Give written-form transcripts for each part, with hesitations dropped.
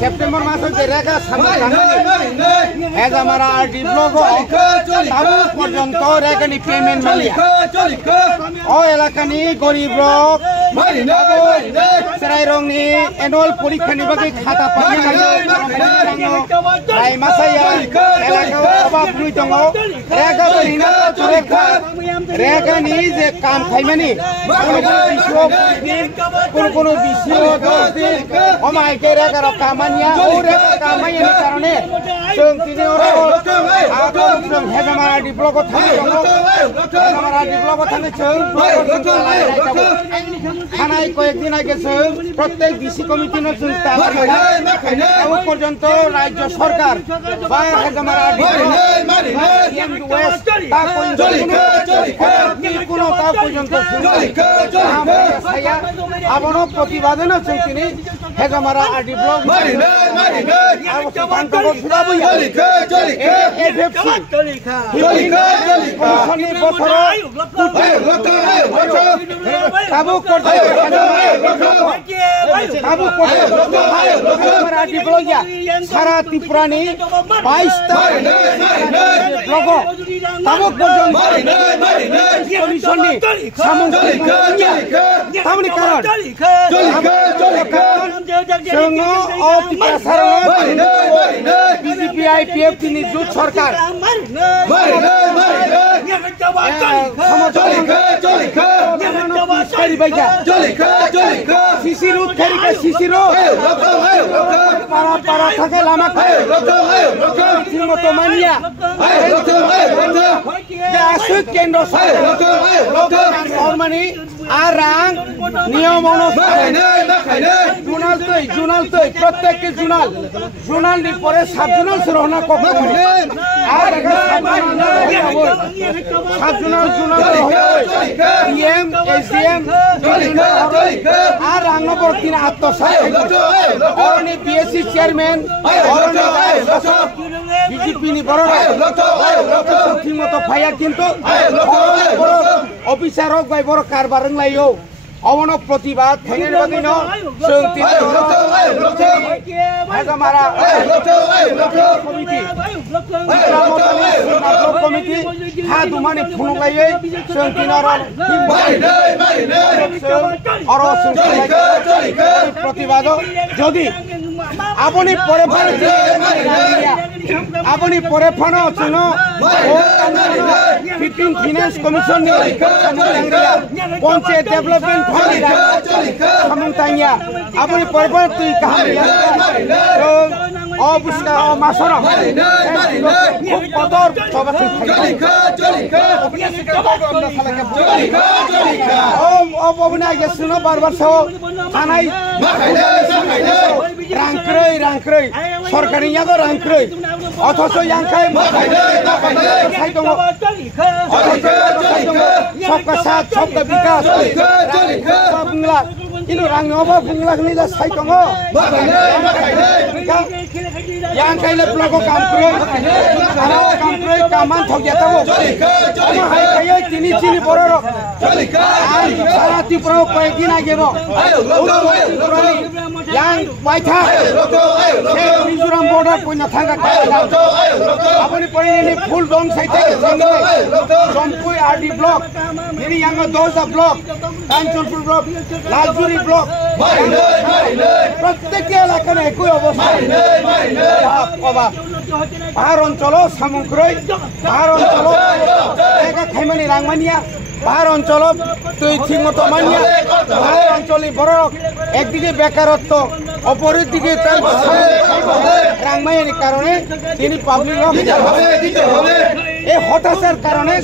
September मासको रेखा हमारा RD block पर्यंत रेखा payment एलाकानी गरीब रक सेराइरंगनी एनुअल परीक्षा बाकी खाता रेखानी जे काम खाइमानी কোনো বিষয় অমাইকে রেখা কামানিয়া ও রেখা কামাইয়াनि কারণে जों दिनै जों हेजामारा डिब्लकआव हेजामारा डिब्लकआव थांनो जों थानाय कয়েকদিন आगे जों प्रत्येक बीसी कमिटिनो जों पर्यंत राज्य सरकार बा हेजामारा आबनो प्रतिबादन जों हेजामारा आरडी ब्लक सारा त्रिपुरानी 22टा बीजेपी आईपीएफ जुट सरकार केंद्र नियम जुनाल प्रत्येक जुनाल परे सब जुनाल सुरहना बीएससी चेयरमैन बीजेपी मत फाया किन्तु अफिसार बर कारबार रोंलायो अवन प्रतिबाद कमिटी हा दुमानि फुनुलायै प्रतिबाद जदि आपनि परे फानो जोङो 15 फाइनेंस कमिशन पंचायत डेवलपमेंट सामंताइया आपनि परे तुई कहानिया अबुस्का मासर पदर পাবনা গেছিল বারবার সাও থানায় রাংক্রই সরকারি ইয়াগো রাংক্রই অথচ ইয়াংখাই সাইতো सबका साथ सबका विकास बुंगला किनु रांग अबा बुंगला नि दा साइतंगो yang kaile plako काम करे कामान थगिया तबो ama hai kaya tini bororo सारा त्रिपुरा कय दिन आगेरो yang बाइथा से मिजोराम बॉर्डर कोइना थांगा अपनी परिने फुल डोन साइते जमपुई आरडी ब्लॉक मेरी यंग दोसा block Kanchanpur block Laljuri block प्रत्येक এলাকার একই অবস্থা পাহাড় অঞ্চল সামুদ্রিক পাহাড় অঞ্চল জায়গা খাইমানি রাংমানিয়া পাহাড় অঞ্চল তুই ঠিক মতো মানিয়া পাহাড় অঞ্চলে বড় একদিকে বেকারত্ব অপরের দিকে রাংমানির কারণে তিনি পাবলিক এই হতাশার কারণে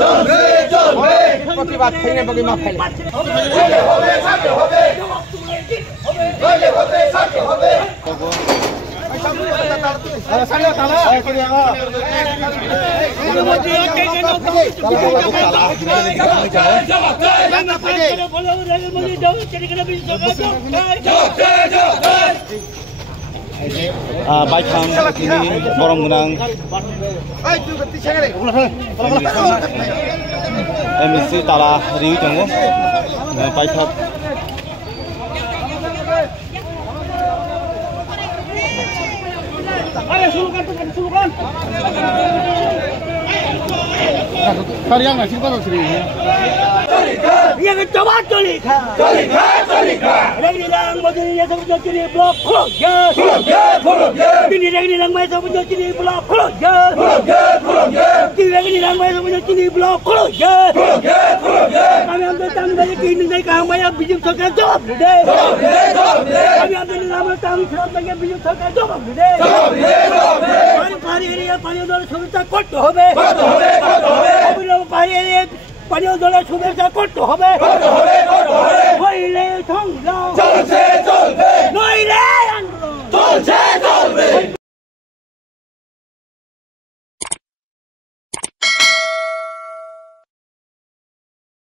প্রতিবাদ খাইনে বগিমা ফেলে Baikang ini borong menang emisi tala riu tunggu baikang Kalian ngasih apa sih? Yang coba colika. Lagi lang mo din yang sabut jadi blok klok ya. Ini lagi lang mo sabut jadi blok klok ya. Ini lagi lang mo sabut jadi blok klok ya. Kami ambil tanggung dari kini dari kami yang bijak sekarang jawab deh. Kami ambil nama tanggung sekarang bijak sekarang jawab deh. Hari ini yang paling dulu sudah kot hobe. পানি দলের শুভেচ্ছা করতে হবে হইলে সংগ্রাম